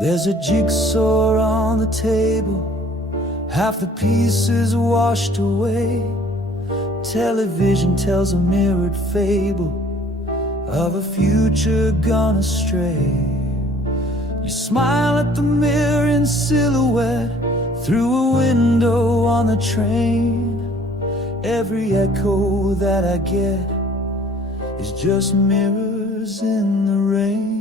There's a jigsaw on the table, half the pieces washed away. Television tells a mirrored fable of a future gone astray. You smile at the mirror in silhouette through a window on the train. Every echo that I get is just mirrors in the rain.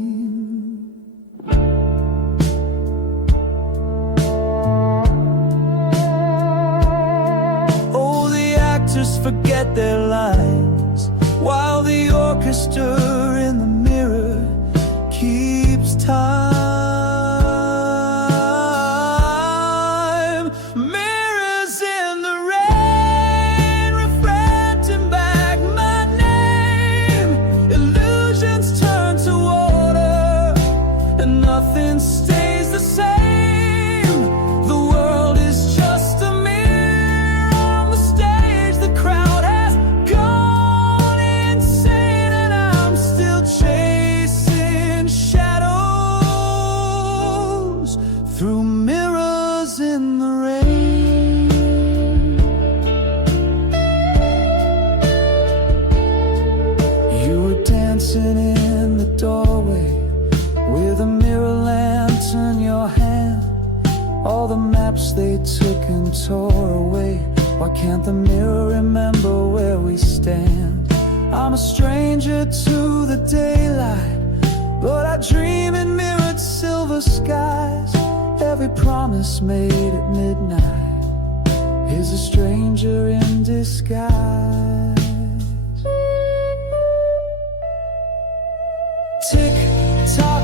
Oh, the actors forget their lines while the orchestra in the mirror keeps time. Mirrors in the rain, reflecting back my name. Illusions turn to water, and nothing stays the same. The world is just a mirror on the stage. The crowd has gone insane, and I'm still chasing shadows through mirrors in the rain. You were dancing in the doorway with a mirror lantern in your hand. All the maps they took and tore away. Why can't the mirror remember where we stand? I'm a stranger to the daylight, but I dream in mirrored silver skies. Every promise made at midnight is a stranger in disguise. Tick tock,